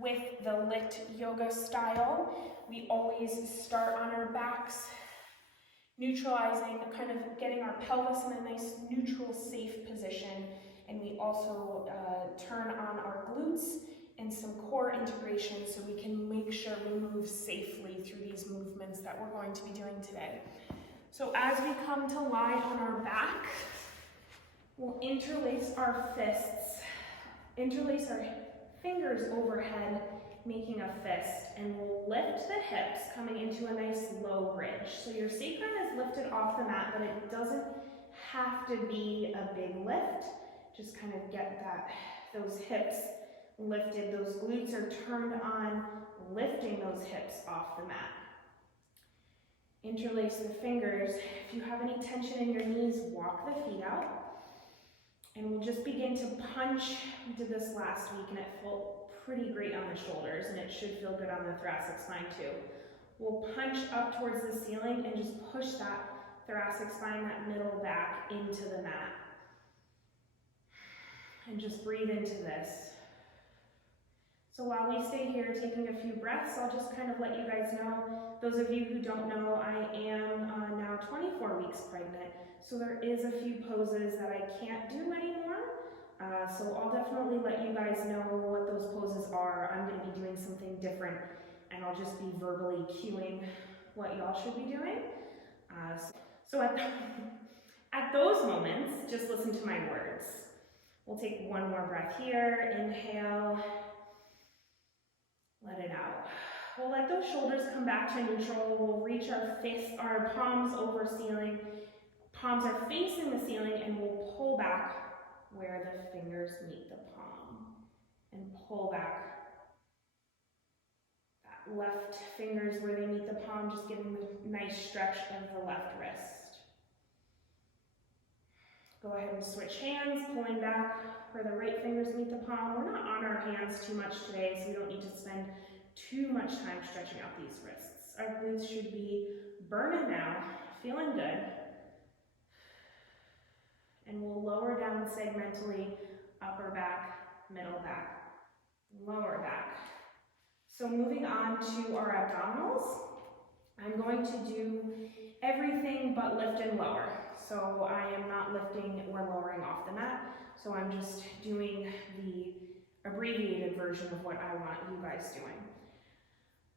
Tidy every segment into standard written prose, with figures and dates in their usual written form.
with the LYT yoga style, we always start on our backs, neutralizing, kind of getting our pelvis in a nice neutral, safe position. And we also turn on our glutes and some core integration so we can make sure we move safely through these movements that we're going to be doing today. So as we come to lie on our back, we'll interlace our fists, interlace our fingers overhead, making a fist, and we'll lift the hips, coming into a nice low bridge. So your sacrum is lifted off the mat, but it doesn't have to be a big lift. Just kind of get those hips lifted, those glutes are turned on, lifting those hips off the mat. Interlace the fingers. If you have any tension in your knees, walk the feet out. And we'll just begin to punch. We did this last week and it felt pretty great on the shoulders, and it should feel good on the thoracic spine too. We'll punch up towards the ceiling and just push that thoracic spine, that middle back into the mat. And just breathe into this. So while we stay here taking a few breaths, I'll just kind of let you guys know, those of you who don't know, I am now 24 weeks pregnant, so there is a few poses that I can't do anymore. So I'll definitely let you guys know what those poses are. I'm going to be doing something different, and I'll just be verbally cueing what y'all should be doing. So at those moments, just listen to my words. We'll take one more breath here. Inhale. Let it out. We'll let those shoulders come back to neutral. We'll reach our fists, our palms over ceiling. Palms are facing the ceiling, and we'll pull back where the fingers meet the palm. And pull back. That left fingers where they meet the palm, just giving the nice stretch of the left wrist. Go ahead and switch hands, pulling back where the right fingers meet the palm. We're not on our hands too much today, so we don't need to spend too much time stretching out these wrists. Our glutes should be burning now, feeling good. And we'll lower down segmentally, upper back, middle back, lower back. So moving on to our abdominals, I'm going to do everything but lift and lower. So I am not lifting or lowering off the mat. So I'm just doing the abbreviated version of what I want you guys doing.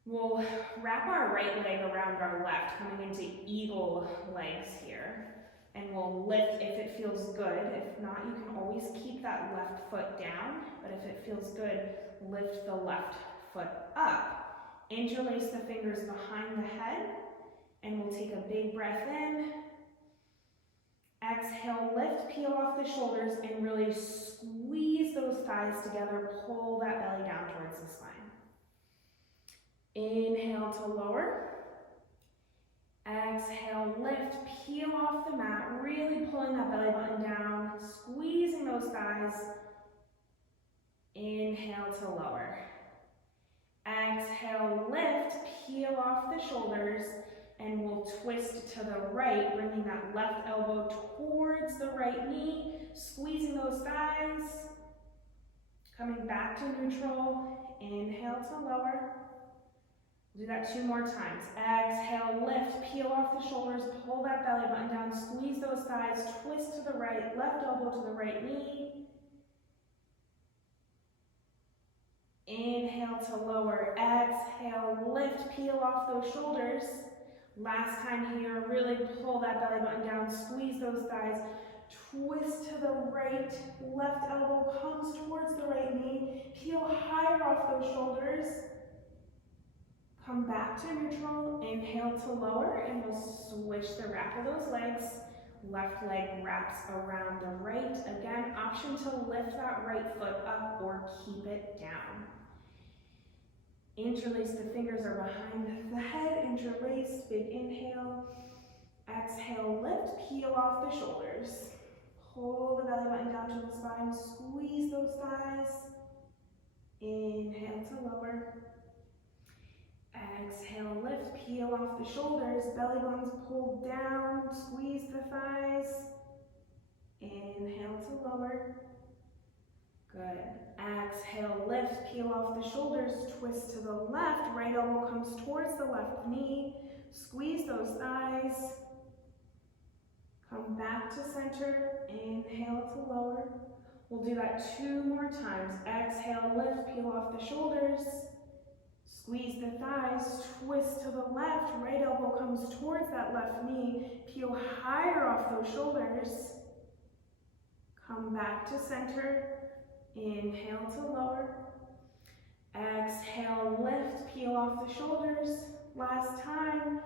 We'll wrap our right leg around our left, coming into eagle legs here. And we'll lift if it feels good. If not, you can always keep that left foot down. But if it feels good, lift the left foot up. Interlace the fingers behind the head. And we'll take a big breath in. Exhale, lift, peel off the shoulders, and really squeeze those thighs together. Pull that belly down towards the spine. Inhale to lower. Exhale, lift, peel off the mat, really pulling that belly button down, squeezing those thighs. Inhale to lower. Exhale, lift, peel off the shoulders. And we'll twist to the right, bringing that left elbow towards the right knee, squeezing those thighs. Coming back to neutral. Inhale to lower. We'll do that 2 more times. Exhale, lift, peel off the shoulders, pull that belly button down, squeeze those thighs, twist to the right, left elbow to the right knee. Inhale to lower. Exhale, lift, peel off those shoulders. Last time here, really pull that belly button down, squeeze those thighs, twist to the right, left elbow comes towards the right knee, peel higher off those shoulders, come back to neutral, inhale to lower, and we'll switch the wrap of those legs. Left leg wraps around the right. Again, option to lift that right foot up or keep it down. Interlace, the fingers are behind the head, interlace, big inhale. Exhale, lift, peel off the shoulders. Pull the belly button down to the spine, squeeze those thighs. Inhale to lower. Exhale, lift, peel off the shoulders, belly buttons pulled down, squeeze the thighs. Inhale to lower. Good. Exhale, lift, peel off the shoulders, twist to the left, right elbow comes towards the left knee, squeeze those thighs, come back to center, inhale to lower. We'll do that 2 more times. Exhale, lift, peel off the shoulders, squeeze the thighs, twist to the left, right elbow comes towards that left knee, peel higher off those shoulders, come back to center, inhale to lower, exhale, lift, peel off the shoulders, last time,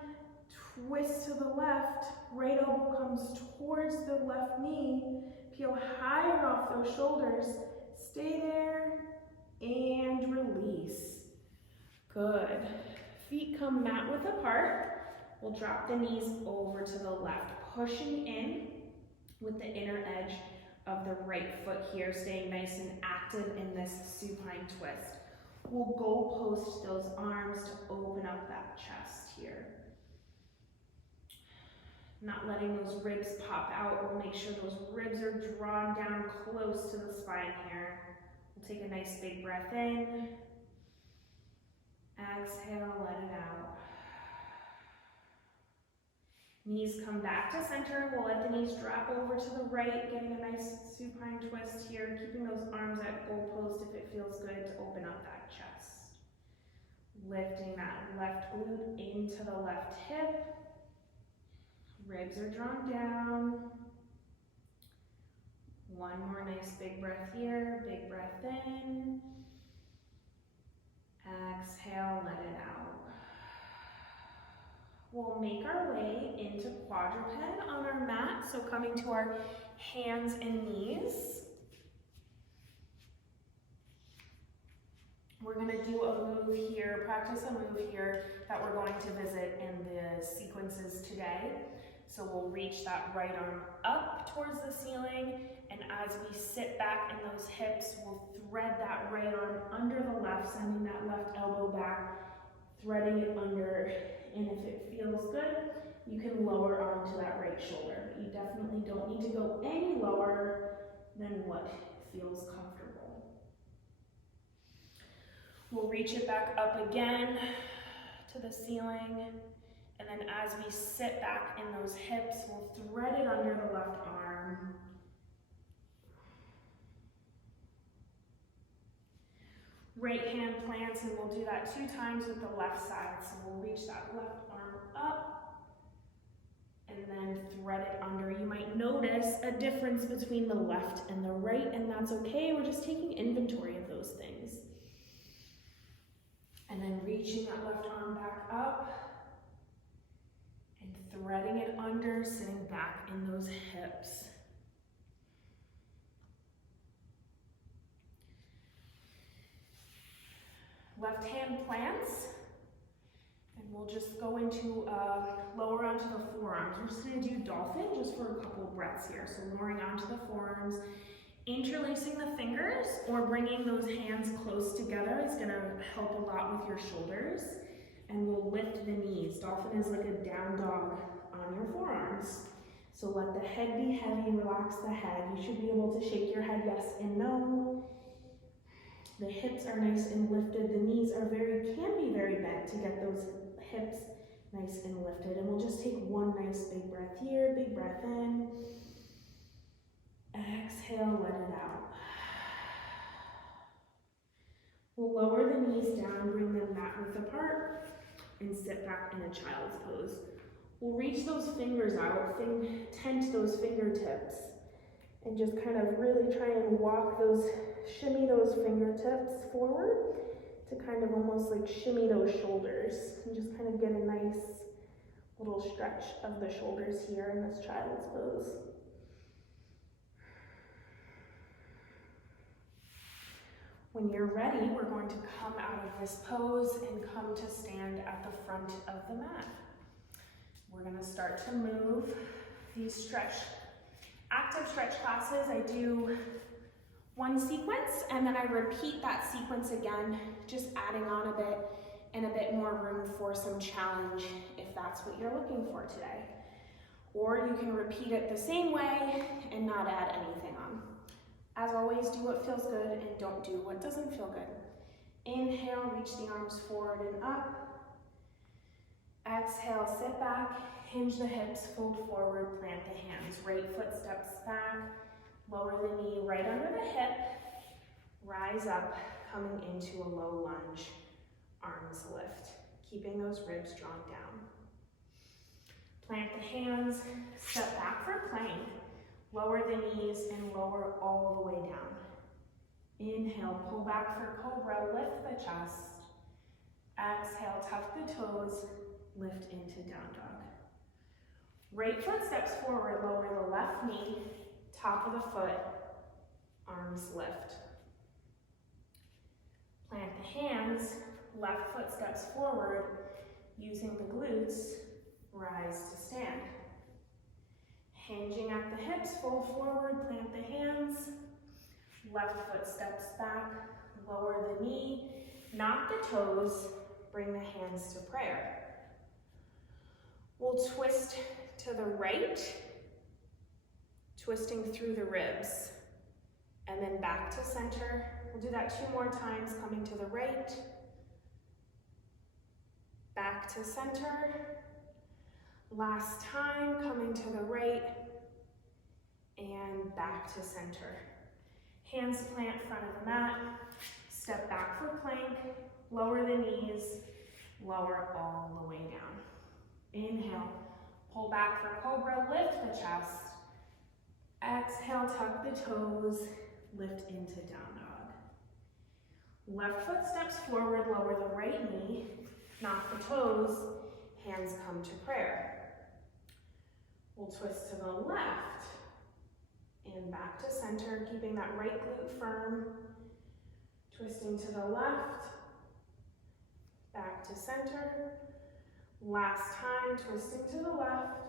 twist to the left, right elbow comes towards the left knee, peel higher off those shoulders, stay there, and release. Good. Feet come mat width apart. We'll drop the knees over to the left, pushing in with the inner edge of the right foot here, staying nice and active in this supine twist. We'll goal post those arms to open up that chest here. Not letting those ribs pop out. We'll make sure those ribs are drawn down close to the spine here. We'll take a nice big breath in. Exhale, let it out. Knees come back to center. We'll let the knees drop over to the right, getting a nice supine twist here, keeping those arms at goal post if it feels good to open up that chest. Lifting that left glute into the left hip. Ribs are drawn down. One more nice big breath here. Big breath in. Exhale, let it out. We'll make our way into quadruped on our mat. So coming to our hands and knees. We're gonna do a move here, practice a move here that we're going to visit in the sequences today. So we'll reach that right arm up towards the ceiling, and as we sit back in those hips, we'll thread that right arm under the left, sending that left elbow back, threading it under, and if it feels good, you can lower onto that right shoulder. But you definitely don't need to go any lower than what feels comfortable. We'll reach it back up again to the ceiling. And then as we sit back in those hips, we'll thread it under the left arm. Right hand plants, and we'll do that 2 times with the left side. So we'll reach that left arm up and then thread it under. You might notice a difference between the left and the right, and that's okay. We're just taking inventory of those things. And then reaching that left arm back up. And threading it under, sitting back in those hips. Left hand plants, and we'll just go into lower onto the forearms. We're just going to do dolphin just for a couple of breaths here. So lowering onto the forearms, interlacing the fingers or bringing those hands close together is going to help a lot with your shoulders. And we'll lift the knees. Dolphin is like a down dog on your forearms. So let the head be heavy, relax the head. You should be able to shake your head yes and no. The hips are nice and lifted. The knees are can be very bent to get those hips nice and lifted. And we'll just take one nice big breath here. Big breath in. Exhale, let it out. We'll lower the knees down, bring them mat width apart, and sit back in a child's pose. We'll reach those fingers out, tent those fingertips, and just kind of really try and shimmy those fingertips forward to kind of almost like shimmy those shoulders, and just kind of get a nice little stretch of the shoulders here in this child's pose. When you're ready, we're going to come out of this pose and come to stand at the front of the mat. We're going to start to move these active stretch classes. I do one sequence and then I repeat that sequence again, just adding on a bit and a bit more room for some challenge if that's what you're looking for today. Or you can repeat it the same way and not add anything on. As always, do what feels good and don't do what doesn't feel good. Inhale, reach the arms forward and up. Exhale, sit back, hinge the hips, fold forward, plant the hands. Right foot steps back, lower the knee right under the hip. Rise up, coming into a low lunge. Arms lift, keeping those ribs drawn down. Plant the hands, step back for plank. Lower the knees and lower all the way down. Inhale, pull back for cobra, lift the chest. Exhale, tuck the toes, lift into down dog. Right foot steps forward, lower the left knee, top of the foot, arms lift. Plant the hands, left foot steps forward, using the glutes, rise to stand. Hinging at the hips, fold forward, plant the hands. Left foot steps back, lower the knee, knock the toes, bring the hands to prayer. We'll twist to the right, twisting through the ribs, and then back to center. We'll do that 2 more times, coming to the right, back to center. Last time, coming to the right, and back to center. Hands plant front of the mat, step back for plank, lower the knees, lower all the way down. Inhale, pull back for cobra, lift the chest. Exhale, tuck the toes, lift into down dog. Left foot steps forward, lower the right knee, knock the toes, hands come to prayer. We'll twist to the left and back to center, keeping that right glute firm. Twisting to the left, back to center. Last time, twisting to the left,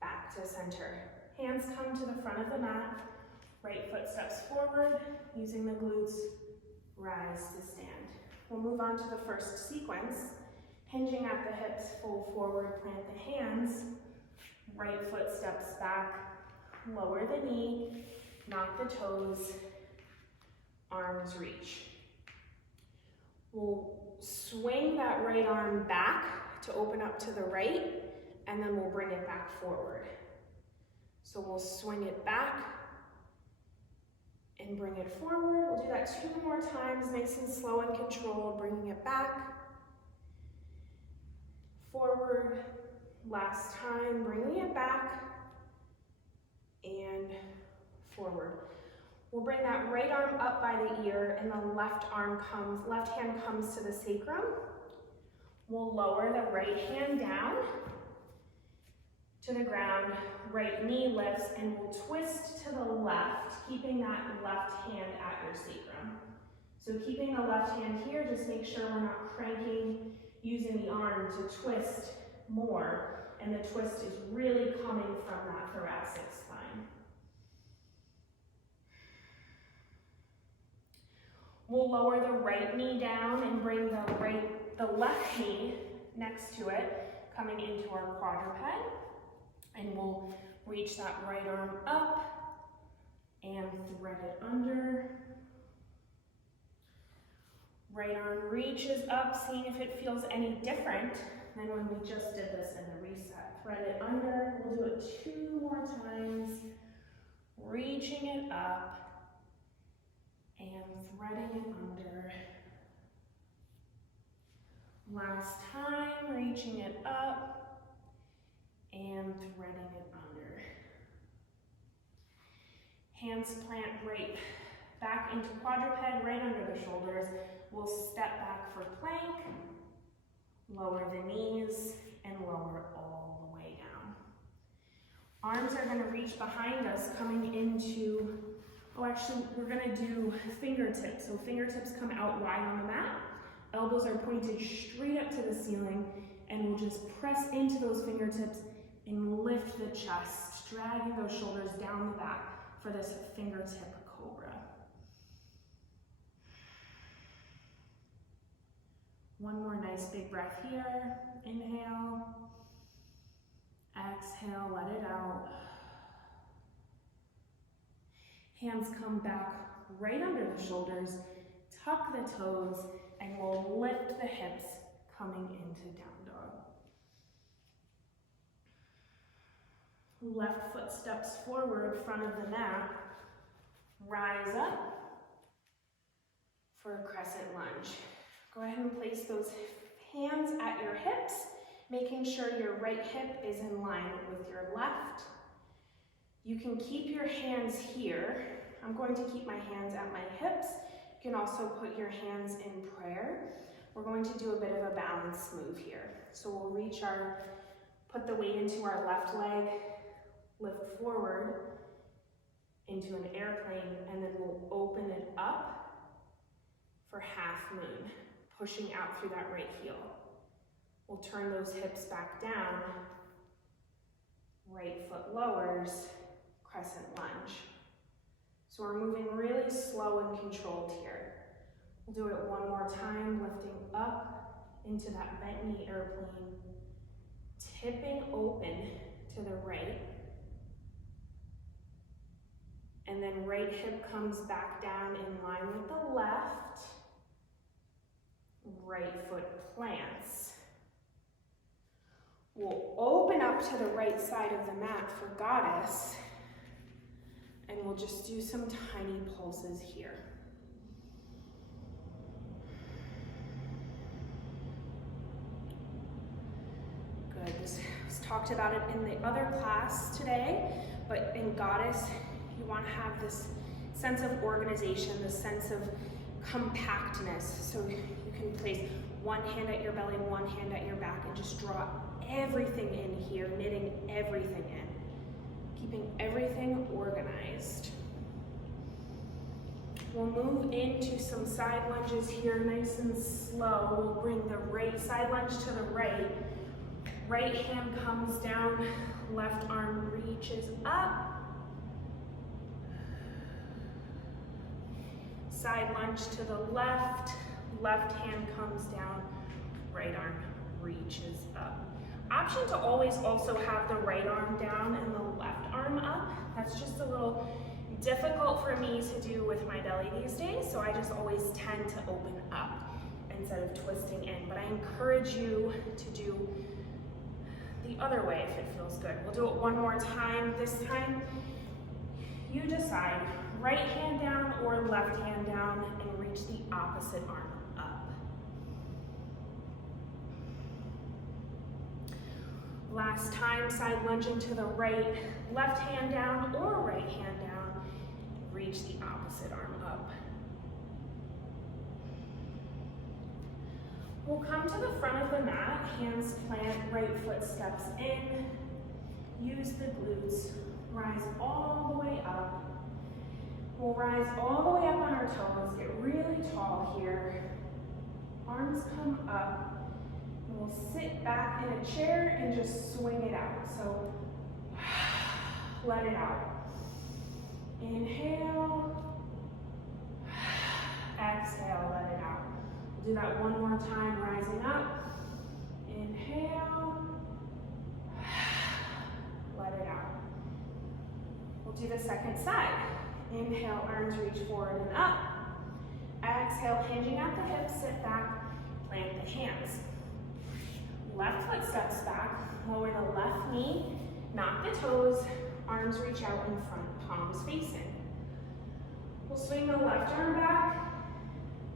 back to center. Hands come to the front of the mat. Right foot steps forward, using the glutes, rise to stand. We'll move on to the first sequence. Hinging at the hips, fold forward, plant the hands. Right foot steps back, lower the knee, knock the toes, arms reach. We'll swing that right arm back to open up to the right, and then we'll bring it back forward. So we'll swing it back and bring it forward. We'll do that 2 more times, nice and slow and controlled, bringing it back, forward. Last time, bringing it back and forward. We'll bring that right arm up by the ear and the left hand comes to the sacrum. We'll lower the right hand down to the ground, right knee lifts, and we'll twist to the left, keeping that left hand at your sacrum. So keeping the left hand here, just make sure we're not cranking, using the arm to twist more, and the twist is really coming from that thoracic spine. We'll lower the right knee down and bring the left knee next to it, coming into our quadruped. And we'll reach that right arm up and thread it under. Right arm reaches up, seeing if it feels any different than when we just did this in the reset. Thread it under, we'll do it 2 more times, reaching it up and threading it under. Last time, reaching it up and threading it under. Hands plant right back into quadruped, right under the shoulders. We'll step back for plank, lower the knees, and lower all the way down. Arms are going to reach behind us, coming into, we're going to do fingertips. So fingertips come out wide on the mat. Elbows are pointed straight up to the ceiling, and we'll just press into those fingertips and lift the chest, dragging those shoulders down the back for this fingertip cobra. One more nice big breath here. Inhale. Exhale, let it out. Hands come back right under the shoulders, tuck the toes, and we'll lift the hips coming into down dog. Left foot steps forward, front of the mat. Rise up for a crescent lunge. Go ahead and place those hands at your hips, making sure your right hip is in line with your left. You can keep your hands here. I'm going to keep my hands at my hips. You can also put your hands in prayer. We're going to do a bit of a balance move here. So we'll put the weight into our left leg, lift forward into an airplane, and then we'll open it up for half moon, pushing out through that right heel. We'll turn those hips back down, right foot lowers, crescent lunge. So we're moving really slow and controlled here. We'll do it one more time, lifting up into that bent knee airplane, tipping open to the right, and then right hip comes back down in line with the left, right foot plants. We'll open up to the right side of the mat for goddess, and we'll just do some tiny pulses here. Good. This was talked about it in the other class today, but in goddess, you want to have this sense of organization, this sense of compactness. So you can place one hand at your belly, one hand at your back, and just draw everything in here, knitting everything in, keeping everything organized. We'll move into some side lunges here, nice and slow. We'll bring the right side lunge to the right. Right hand comes down, left arm reaches up. Side lunge to the left, left hand comes down, right arm reaches up. Option to always also have the right arm down and the left arm up. That's just a little difficult for me to do with my belly these days, so I just always tend to open up instead of twisting in. But I encourage you to do the other way if it feels good. We'll do it one more time. This time, you decide. Right hand down or left hand down, and reach the opposite arm up. Last time, side lunging to the right, left hand down or right hand down, reach the opposite arm up. We'll come to the front of the mat, hands plant, right foot steps in, use the glutes, rise all the way up. We'll rise all the way up on our toes, get really tall here. Arms come up. We'll sit back in a chair and just swing it out. So let it out. Inhale. Exhale, let it out. We'll do that one more time, rising up. Inhale. Let it out. We'll do the second side. Inhale, arms reach forward and up. Exhale, hinging at the hips, sit back, plant the hands. Left foot steps back, lower the left knee, knock the toes, arms reach out in front, palms facing. We'll swing the left arm back,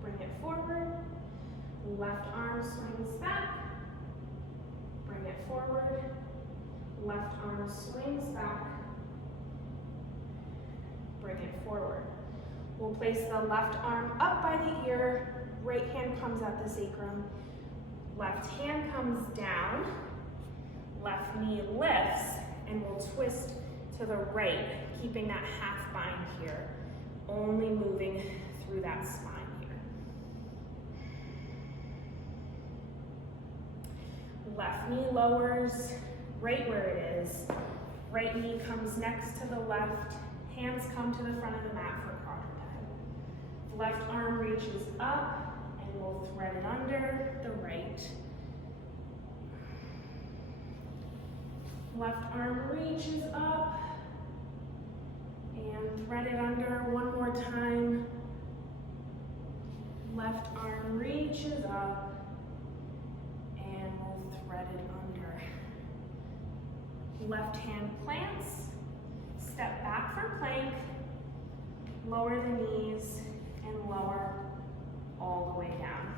bring it forward. Left arm swings back, bring it forward. Left arm swings back, bring it forward. We'll place the left arm up by the ear, right hand comes at the sacrum, left hand comes down, left knee lifts, and we'll twist to the right, keeping that half bind here, only moving through that spine here. Left knee lowers right where it is, right knee comes next to the left, hands come to the front of the mat for quadruped. Left arm reaches up, and we'll thread it under the right. Left arm reaches up, and thread it under one more time. Left arm reaches up, and we'll thread it under. Left hand plants, step back for plank, lower the knees, and lower all the way down.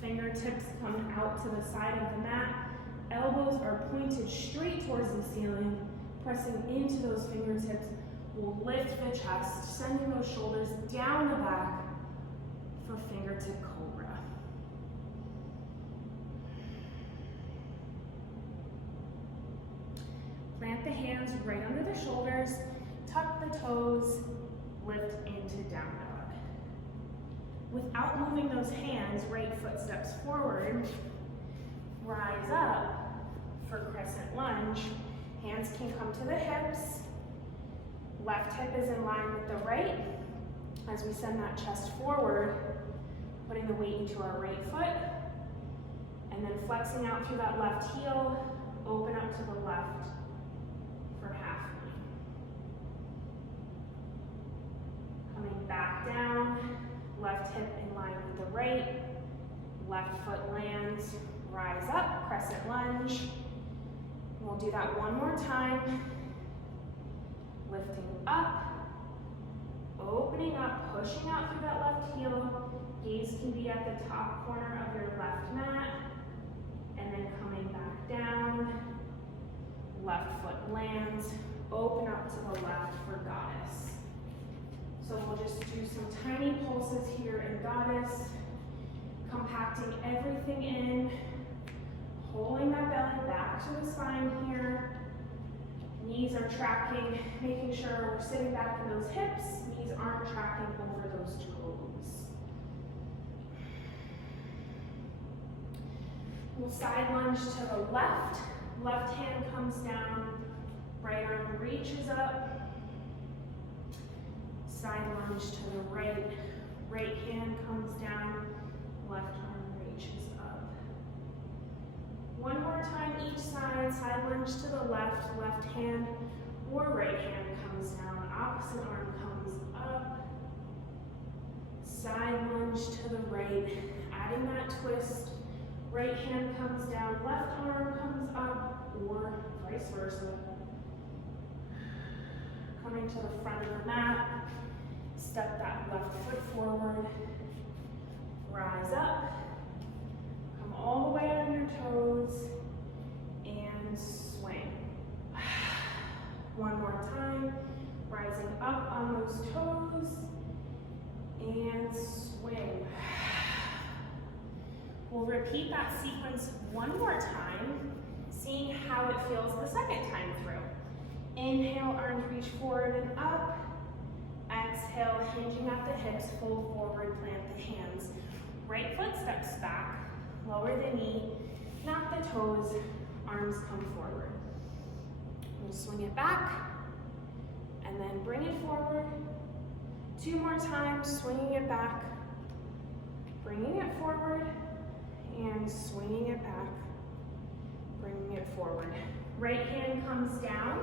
Fingertips come out to the side of the mat. Elbows are pointed straight towards the ceiling. Pressing into those fingertips will lift the chest, sending those shoulders down the back for fingertip cobra. Plant the hands right under the shoulders, tuck the toes, lift into down dog. Without moving those hands, right foot steps forward, rise up for crescent lunge. Hands can come to the hips. Left hip is in line with the right as we send that chest forward, putting the weight into our right foot, and then flexing out through that left heel, open up to the left for half line. Coming back down, left hip in line with the right, left foot lands, rise up, crescent lunge. We'll do that one more time. Lifting up, opening up, pushing out through that left heel. Gaze can be at the top corner of your left mat, and then coming back down. Left foot lands, open up to the left for goddess. So we'll just do some tiny pulses here in goddess, compacting everything in, holding that belly back to the spine here. Knees are tracking, making sure we're sitting back in those hips. Knees aren't tracking over those toes. We'll side lunge to the left. Left hand comes down, right arm reaches up. Side lunge to the right. Right hand comes down, left arm reaches up. One more time each side. Side lunge to the left, left hand or right hand comes down, opposite arm comes up. Side lunge to the right, adding that twist. Right hand comes down, left arm comes up, or vice versa. Coming to the front of the mat, step that left foot forward, rise up, come all the way on your toes, and swing. One more time, rising up on those toes, and swing. We'll repeat that sequence one more time, seeing how it feels the second time through. Inhale, arms reach forward and up. Exhale, hinging at the hips, fold forward, plant the hands. Right foot steps back, lower the knee, knock the toes, arms come forward. We'll swing it back, and then bring it forward. Two more times, swinging it back, bringing it forward, and swinging it back, bringing it forward. Right hand comes down,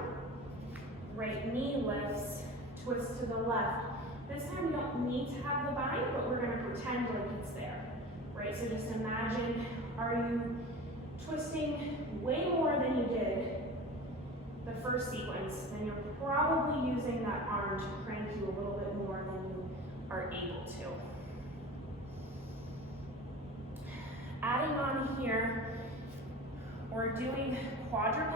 right knee lifts, twist to the left. This time you don't need to have the bind, but we're gonna pretend like it's there, right? So just imagine, are you twisting way more than you did the first sequence? Then you're probably using that arm to crank you a little bit more than you are able to. Adding on here, we're doing quadruped.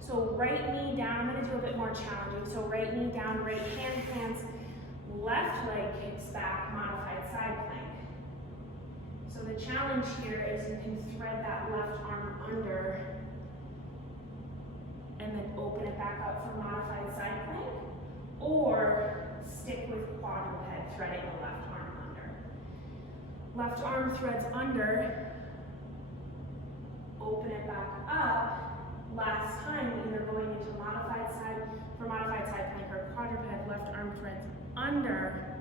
So right knee down, I'm gonna do a bit more challenging. So right knee down, right hand plants, left leg kicks back, modified side plank. So the challenge here is you can thread that left arm under and then open it back up for modified side plank, or stick with quadruped, threading the left arm under. Left arm threads under, open it back up. Last time, either going into modified side plank or quadruped, left arm threads under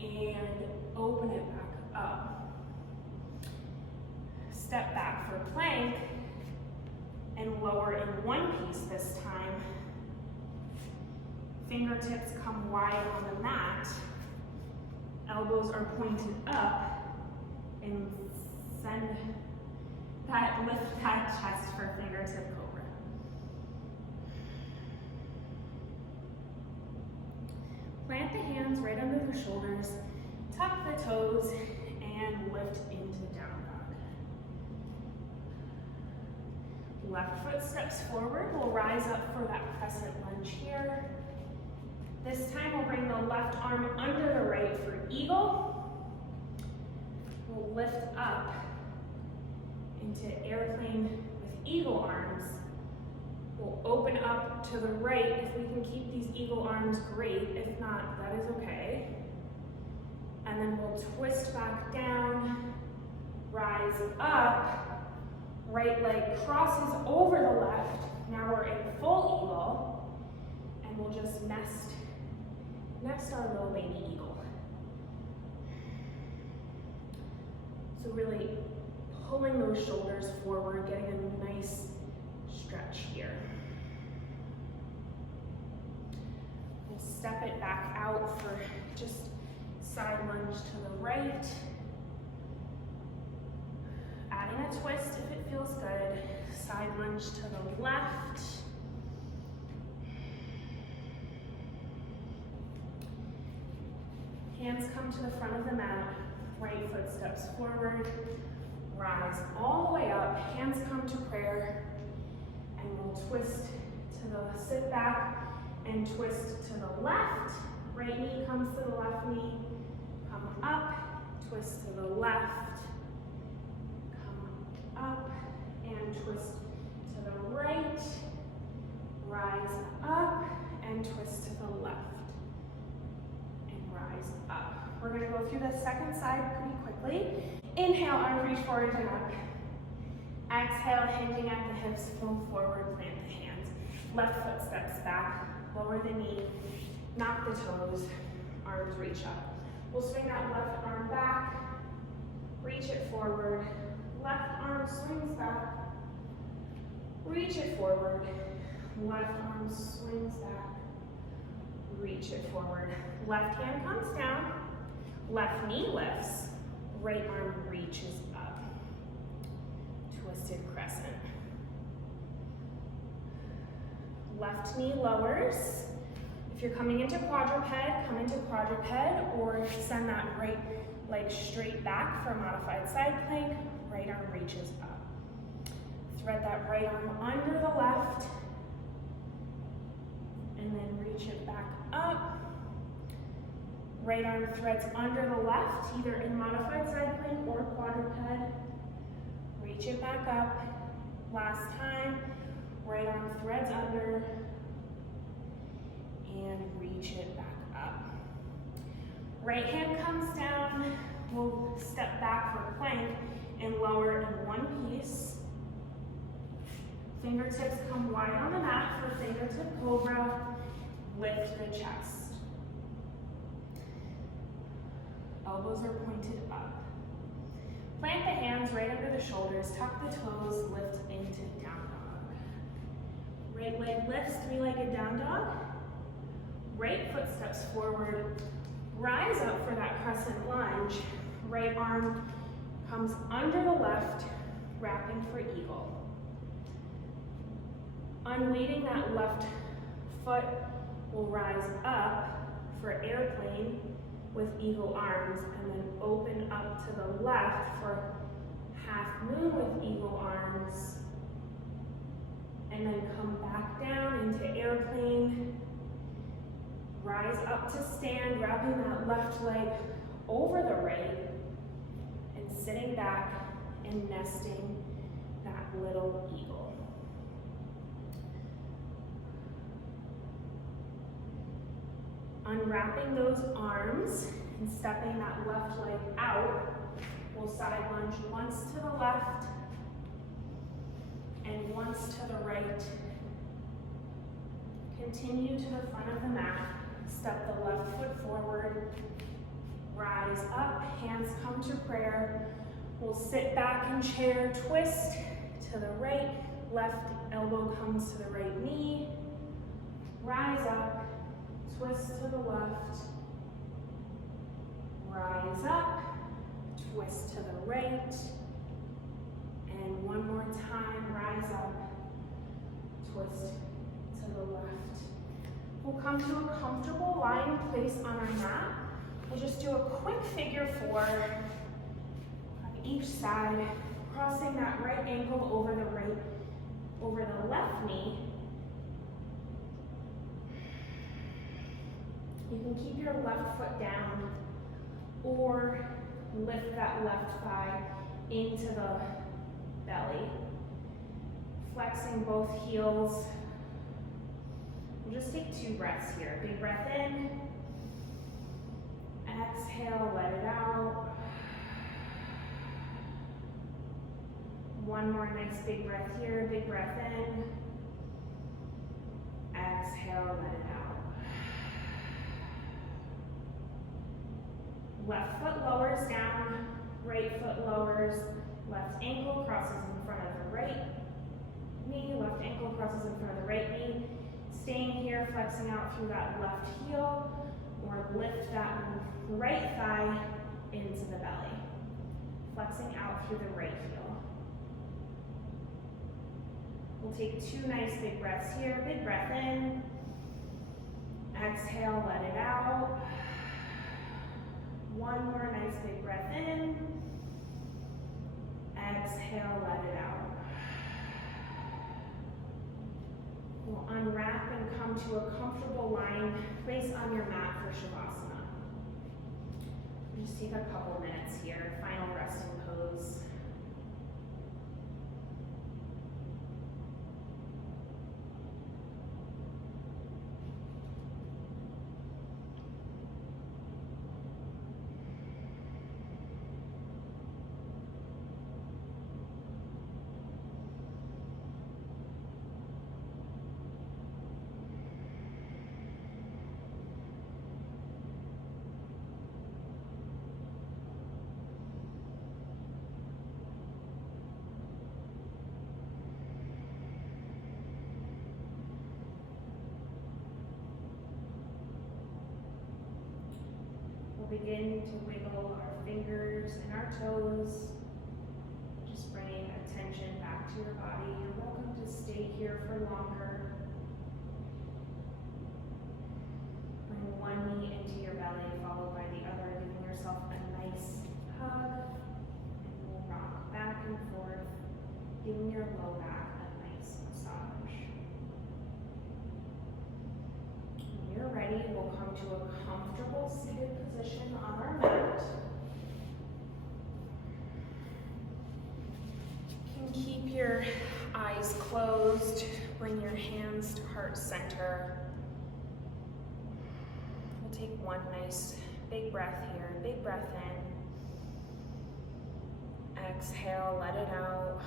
and open it back up. Step back for plank and lower in one piece this time. Fingertips come wide on the mat. Elbows are pointed up, and lift that chest for fingertip cobra. Plant the hands right under the shoulders, tuck the toes, and lift into down dog. Left foot steps forward. We'll rise up for that crescent lunge here. This time we'll bring the left arm under the right for eagle. We'll lift up into airplane with eagle arms. We'll open up to the right. If we can keep these eagle arms, great. If not, that is okay. And then we'll twist back down, rise up, right leg crosses over the left. Now we're in full eagle, and we'll just nest our little baby eagle. So really pulling those shoulders forward, getting a nice stretch here. We'll step it back out for just side lunge to the right. Adding a twist if it feels good. Side lunge to the left. Hands come to the front of the mat. Right foot steps forward. Rise all the way up. Hands come to prayer. And we'll twist to the, sit back and twist to the left. Right knee comes to the left knee. Come up, twist to the left. Come up and twist to the right. Rise up and twist to the left. And rise up. We're gonna go through the second side pretty quickly. Inhale, arms reach forward and up. Exhale, hinging at the hips, pull forward, plant the hands. Left foot steps back, lower the knee, knock the toes, arms reach up. We'll swing that left arm back, reach it forward. Left arm swings back, reach it forward. Left arm swings back, reach it forward. Left hand comes down, left knee lifts, right arm reaches up. Twisted crescent. Left knee lowers. If you're coming into quadruped, come into quadruped, or send that right leg straight back for a modified side plank. Right arm reaches up. Thread that right arm under the left, and then reach it back up. Right arm threads under the left, either in modified side plank or quadruped. Reach it back up. Last time, right arm threads under and reach it back up. Right hand comes down. We'll step back for plank and lower in one piece. Fingertips come wide on the mat for fingertip cobra. Lift the chest. Elbows are pointed up. Plant the hands right under the shoulders, tuck the toes, lift into down dog. Right leg lifts, three-legged down dog. Right foot steps forward, rise up for that crescent lunge. Right arm comes under the left, wrapping for eagle. Unweighting that left foot, will rise up for airplane with eagle arms, and then open up to the left for half moon with eagle arms, and then come back down into airplane. Rise up to stand, wrapping that left leg over the right, and sitting back and nesting that little eagle. Unwrapping those arms and stepping that left leg out, we'll side lunge once to the left and once to the right. Continue to the front of the mat. Step the left foot forward. Rise up, hands come to prayer. We'll sit back in chair, twist to the right. Left elbow comes to the right knee. Rise up twist to the left, rise up, twist to the right, and one more time, rise up, twist to the left. We'll come to a comfortable lying place on our mat. We'll just do a quick figure 4 on each side, crossing that right ankle over the left knee. You can keep your left foot down or lift that left thigh into the belly. Flexing both heels. We'll just take 2 breaths here. Big breath in. Exhale, let it out. One more nice big breath here. Big breath in. Exhale, let it out. Left foot lowers down, right foot lowers, left ankle crosses in front of the right knee, left ankle crosses in front of the right knee. Staying here, flexing out through that left heel, or lift that right thigh into the belly. Flexing out through the right heel. We'll take 2 nice big breaths here. Big breath in. Exhale, let it out. One more nice big breath in. Exhale, let it out. We'll unwrap and come to a comfortable lying place on your mat for Shavasana. We'll just take a couple minutes here, final resting pose. Begin to wiggle our fingers and our toes, just bringing attention back to your body. You're welcome to stay here for longer. Bring one knee into your belly, followed by the other, giving yourself a nice hug, and we'll rock back and forth, giving your low back a nice massage. When you're ready, we'll come to a comfortable seated position on our mat. You can keep your eyes closed, bring your hands to heart center. We'll take one nice big breath here. Big breath in. Exhale, let it out.